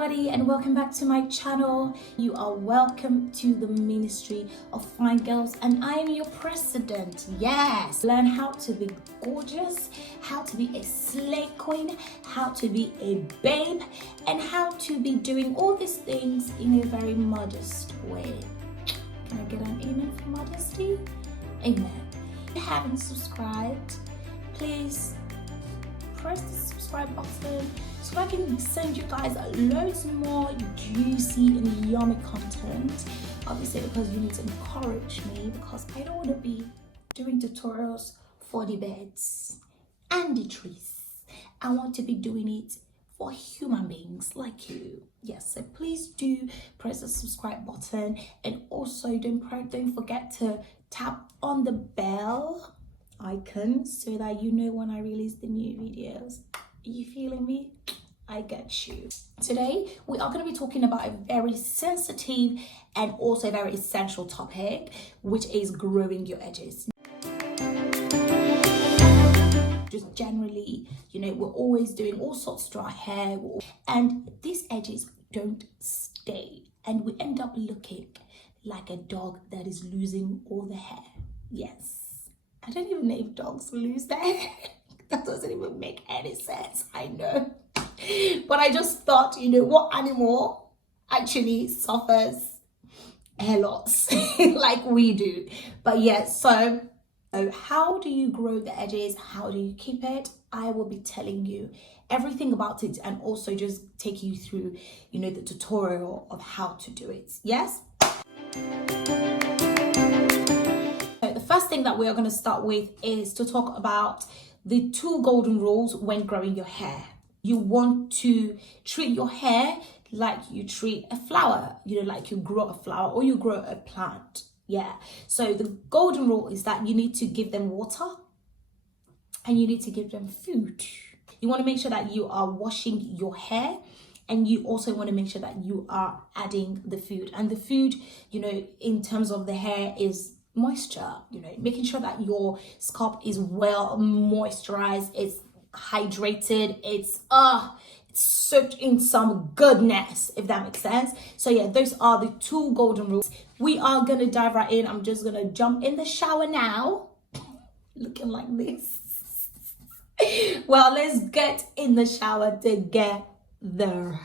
everybody, and welcome back to my channel. You are welcome to the Ministry of Fine Girls, and I am your president. Yes, learn how to be gorgeous, how to be a slay queen, how to be a babe, and how to be doing all these things in a very modest way. Can I get an amen for modesty? Amen. If you haven't subscribed, please press the subscribe button so I can send you guys loads more juicy and yummy content. Obviously, because you need to encourage me, because I don't want to be doing tutorials for the beds and the trees. I want to be doing it for human beings like you. Yes, so please do press the subscribe button, and also don't forget to tap on the bell icon so that you know when I release the new videos. Are you feeling me? I get you. Today we are going to be talking about a very sensitive and also very essential topic, which is growing your edges. Just generally, you know, we're always doing all sorts to our hair, and these edges don't stay, and we end up looking like a dog that is losing all the hair. Yes, I don't even know if dogs lose their hair. That doesn't even make any sense, I know. But I just thought, you know, what animal actually suffers hair loss like we do? But yes, so how do you grow the edges? How do you keep it? I will be telling you everything about it, and also just take you through, you know, the tutorial of how to do it. Yes? So the first thing that we are going to start with is to talk about the 2 golden rules when growing your hair. You want to treat your hair like you treat a flower, you know, like you grow a flower or you grow a plant. Yeah. So the golden rule is that you need to give them water and you need to give them food. You want to make sure that you are washing your hair, and you also want to make sure that you are adding the food. And the food, you know, in terms of the hair is moisture, you know, making sure that your scalp is well moisturized, it's hydrated, it's soaked in some goodness, if that makes sense. So yeah, those are the 2 golden rules. We are gonna dive right in. I'm just gonna jump in the shower now, looking like this. Well, let's get in the shower together.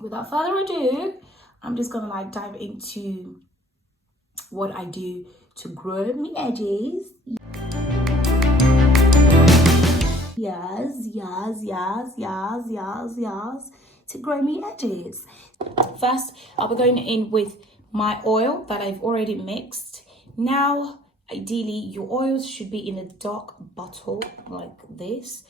Without further ado, I'm just gonna like dive into what I do to grow my edges. Yes, to grow my edges. First, I'll be going in with my oil that I've already mixed. Now, ideally, your oils should be in a dark bottle like this.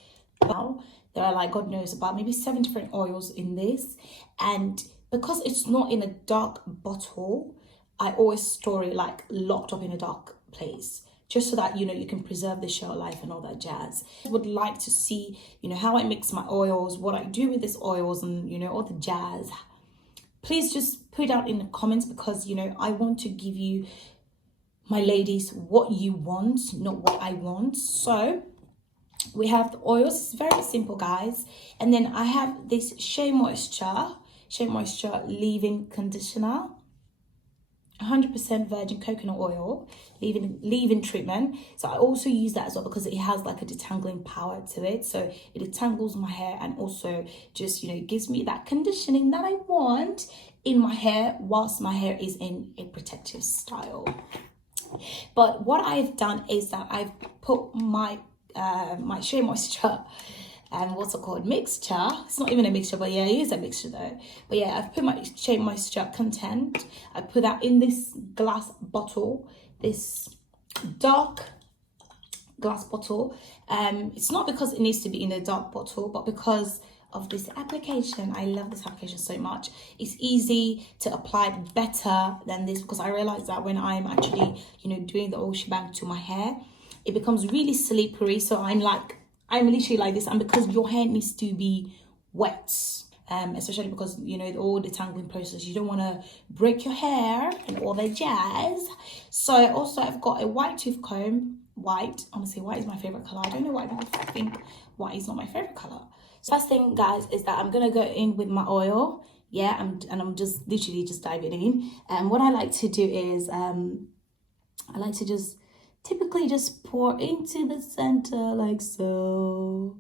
Now, there are like, God knows, about maybe 7 different oils in this. And because it's not in a dark bottle, I always store it like locked up in a dark place, just so that, you know, you can preserve the shelf life and all that jazz. I would like to see, you know, how I mix my oils, what I do with these oils, and, you know, all the jazz. Please just put it out in the comments, because, you know, I want to give you, my ladies, what you want, not what I want. So we have the oils. It's very simple, guys. And then I have this Shea Moisture leave-in conditioner. 100% virgin coconut oil, leave-in treatment. So I also use that as well because it has like a detangling power to it. So it detangles my hair and also just, gives me that conditioning that I want in my hair whilst my hair is in a protective style. But what I've done is that I've put my Shea Moisture and what's it called, mixture. It's not even a mixture, but yeah, it is a mixture though. But yeah, I've put my Shea Moisture content. I put that in this glass bottle, this dark glass bottle. It's not because it needs to be in a dark bottle, but because of this application. I love this application so much. It's easy to apply better than this because I realized that when I'm actually, doing the whole shebang to my hair, it becomes really slippery. So I'm literally like this, and because your hair needs to be wet, especially because all the tangling process, you don't want to break your hair and all the jazz. So I've got a white tooth comb. White, honestly, white is my favorite color. I don't know why people think white is not my favorite color. So first thing, guys, is that I'm gonna go in with my oil. Yeah, I'm just literally just diving in. And what I like to do is I like to just typically just pour into the center like so.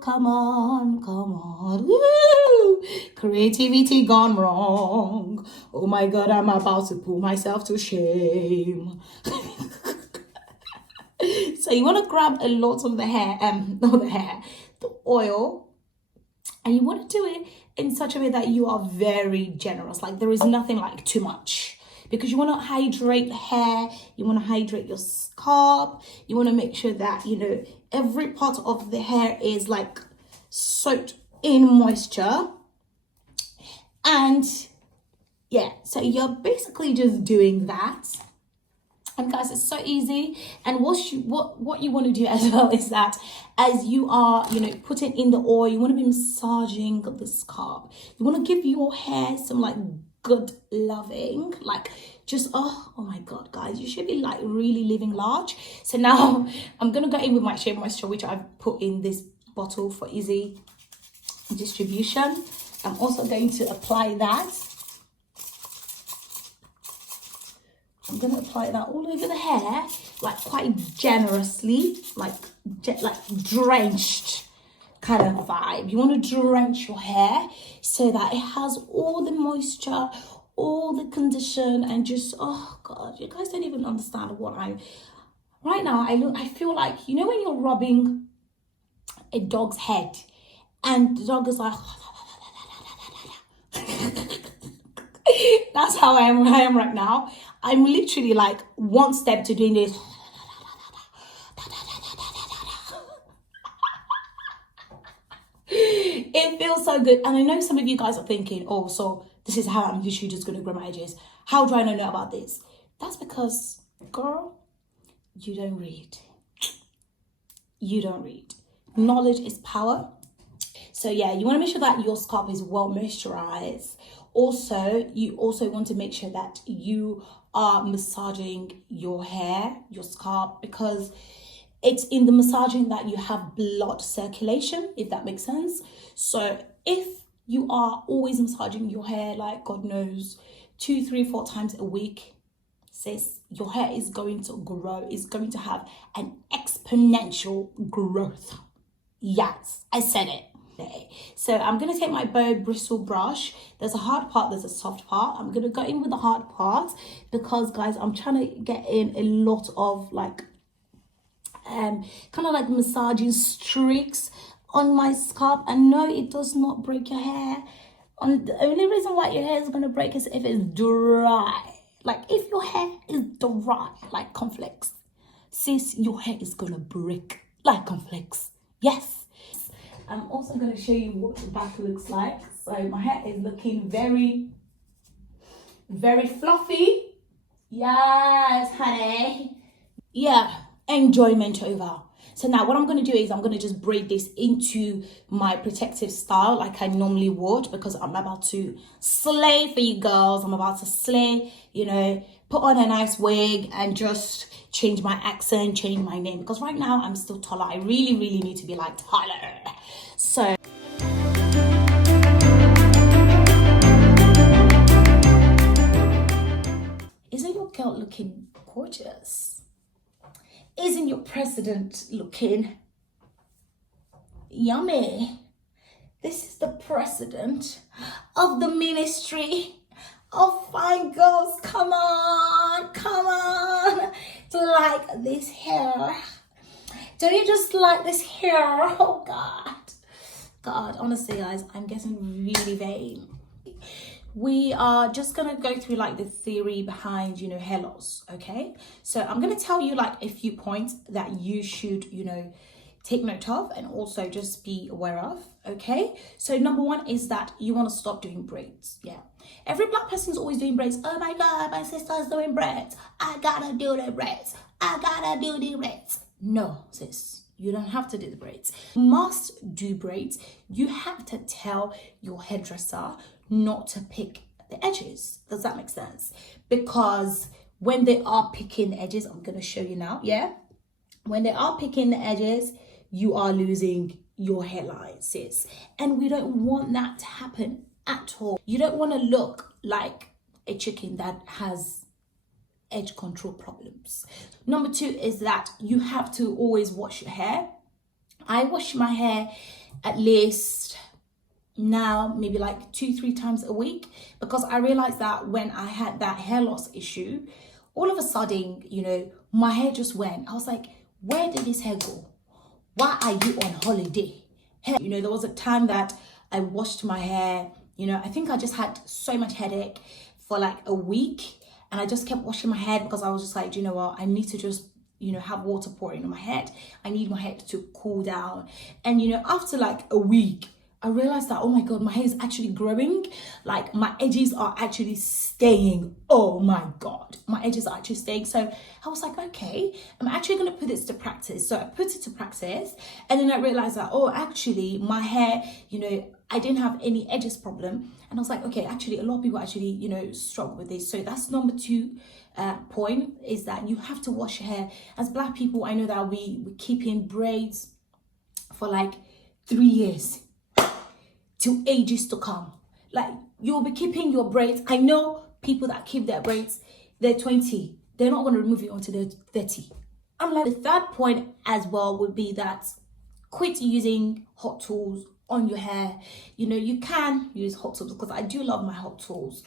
Come on. Woo! Creativity gone wrong. Oh my God, I'm about to pull myself to shame. So you want to grab a lot of the hair, the oil, and you want to do it in such a way that you are very generous. Like there is nothing like too much, because you want to hydrate the hair, you want to hydrate your scalp, you want to make sure that, every part of the hair is like soaked in moisture. And yeah, so you're basically just doing that. And guys, it's so easy. And what you want to do as well is that as you are, putting in the oil, you want to be massaging the scalp. You want to give your hair some like good loving, like just, oh my God, guys, you should be like really living large. So now I'm going to go in with my Shea Moisture, which I've put in this bottle for easy distribution. I'm also going to apply that. I'm going to apply that all over the hair, like quite generously, like drenched kind of vibe. You want to drench your hair so that it has all the moisture, all the condition, and just, oh God, you guys don't even understand what right now, I feel like, when you're rubbing a dog's head and the dog is like, that's how I am right now. I'm literally like one step to doing this. It feels so good. And I know some of you guys are thinking, oh, so this is how I'm literally just going to grow my edges. How do I not know about this? That's because, girl, you don't read. You don't read. Knowledge is power. So yeah, you want to make sure that your scalp is well moisturized. Also, you also want to make sure that you are massaging your hair, your scalp, because it's in the massaging that you have blood circulation, if that makes sense. So if you are always massaging your hair, like God knows, 2, 3, 4 times a week, sis, your hair is going to grow. It's going to have an exponential growth. Yes, I said it. So I'm going to take my bow bristle brush. There's a hard part, there's a soft part. I'm going to go in with the hard part because, guys, I'm trying to get in a lot of like kind of like massaging streaks on my scalp. And no, it does not break your hair. The only reason why your hair is going to break is if it's dry. Like if your hair is dry like cornflakes, sis, your hair is going to break like cornflakes. Yes. I'm also going to show you what the back looks like. So my hair is looking very, very fluffy. Yes, honey. Yeah, enjoyment over. So now what I'm going to do is I'm going to just braid this into my protective style like I normally would, because I'm about to slay for you girls. I'm about to slay, put on a nice wig and just change my accent, change my name, because right now I'm still taller. I really, really need to be like taller. So Isn't your president looking yummy? This is the president of the ministry of fine girls. Come on, come on. Do you like this hair? Don't you just like this hair? Oh God. God, honestly guys, I'm getting really vain. We are just gonna go through like the theory behind, you know, hair loss, okay? So I'm gonna tell you like a few points that you should, you know, take note of and also just be aware of, okay? So number one is that you want to stop doing braids. Yeah, every black person's always doing braids. Oh my God, my sister's doing braids. I gotta do the braids. I gotta do the braids. No, sis, you don't have to do the braids. You must do braids. You have to tell your hairdresser not to pick the edges. Does that make sense? Because when they are picking edges, I'm gonna show you now, yeah? When they are picking the edges, you are losing your hairline, sis. And we don't want that to happen at all. You don't want to look like a chicken that has edge control problems. Number two is that you have to always wash your hair. I wash my hair at least now maybe like 2-3 times a week, because I realized that when I had that hair loss issue, all of a sudden, you know, my hair just went. I was like, where did this hair go? Why are you on holiday? You know, there was a time that I washed my hair, you know, I think I just had so much headache for like a week, and I just kept washing my head because I was just like, do you know what, I need to just, you know, have water pouring on my head. I need my head to cool down. And you know, after like a week, I realized that, oh my God, my hair is actually growing. Like my edges are actually staying. Oh my God, my edges are actually staying. So I was like, okay, I'm actually going to put this to practice. So I put it to practice, and then I realized that, oh, actually my hair, you know, I didn't have any edges problem. And I was like, okay, actually a lot of people actually, you know, struggle with this. So that's number two point, is that you have to wash your hair. As black people, I know that we keep in braids for like 3 years. To ages to come. Like, you'll be keeping your braids. I know people that keep their braids, they're 20. They're not going to remove it until they're 30. I'm like, the third point as well would be that quit using hot tools on your hair. You know, you can use hot tools because I do love my hot tools,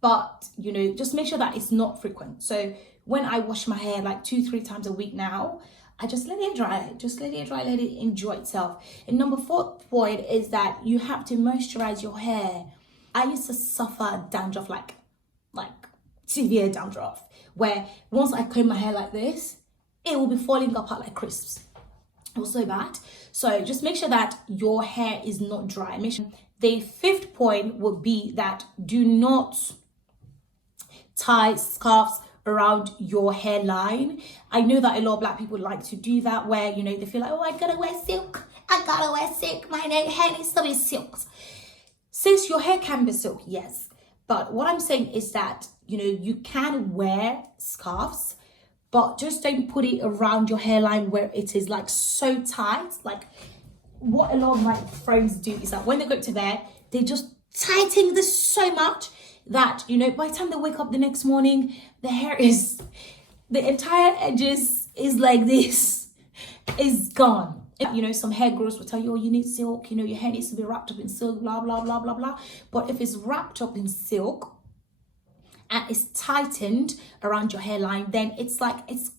but you know, just make sure that it's not frequent. So when I wash my hair like 2-3 times a week now, I just let it dry, let it enjoy itself. And number 4 point is that you have to moisturize your hair. I used to suffer dandruff, like severe dandruff, where once I comb my hair like this, it will be falling apart like crisps. It was so bad. So just make sure that your hair is not dry. The 5th point would be that do not tie scarves around your hairline. I know that a lot of black people like to do that, where, you know, they feel like, oh, I gotta wear silk, my hair needs to be silk. Since your hair can be silk, yes, but what I'm saying is that, you know, you can wear scarves, but just don't put it around your hairline where it is like so tight. Like what a lot of my friends do is that when they go to bed, they just tighten this so much that, you know, by the time they wake up the next morning, the hair is, the entire edges is like this, is gone. You know, some hair gurus will tell you, oh, you need silk, you know, your hair needs to be wrapped up in silk, blah, blah, blah, blah, blah. But if it's wrapped up in silk and it's tightened around your hairline, then it's like, it's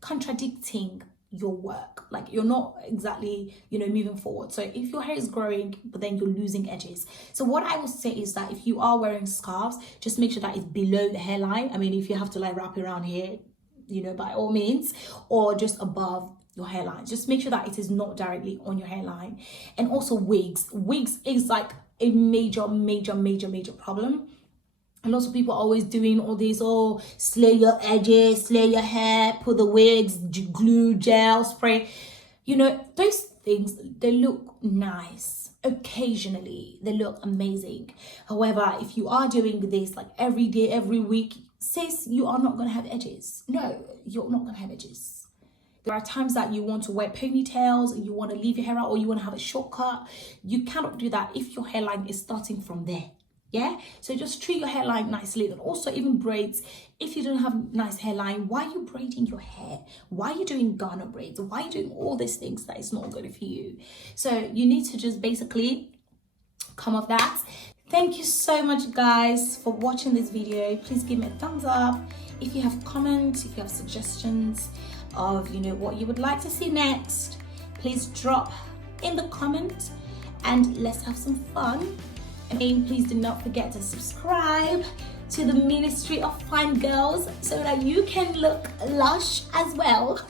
contradicting your work. Like you're not exactly, you know, moving forward. So if your hair is growing, but then you're losing edges. So what I would say is that if you are wearing scarves, just make sure that it's below the hairline. I mean, if you have to like wrap it around here, you know, by all means, or just above your hairline. Just make sure that it is not directly on your hairline. And also wigs. Wigs is like a major problem. And lots of people are always doing all these, oh, slay your edges, slay your hair, put the wigs, glue, gel, spray. You know, those things, they look nice. Occasionally, they look amazing. However, if you are doing this like every day, every week, sis, you are not going to have edges. No, you're not going to have edges. There are times that you want to wear ponytails and you want to leave your hair out, or you want to have a shortcut. You cannot do that if your hairline is starting from there. Yeah, so just treat your hairline nicely. And also even braids. If you don't have nice hairline, why are you braiding your hair? Why are you doing Ghana braids? Why are you doing all these things that is not good for you? So you need to just basically come off that. Thank you so much guys for watching this video. Please give me a thumbs up. If you have comments, if you have suggestions of what you would like to see next, please drop in the comment and let's have some fun. And please do not forget to subscribe to the Ministry of Fine Girls so that you can look lush as well.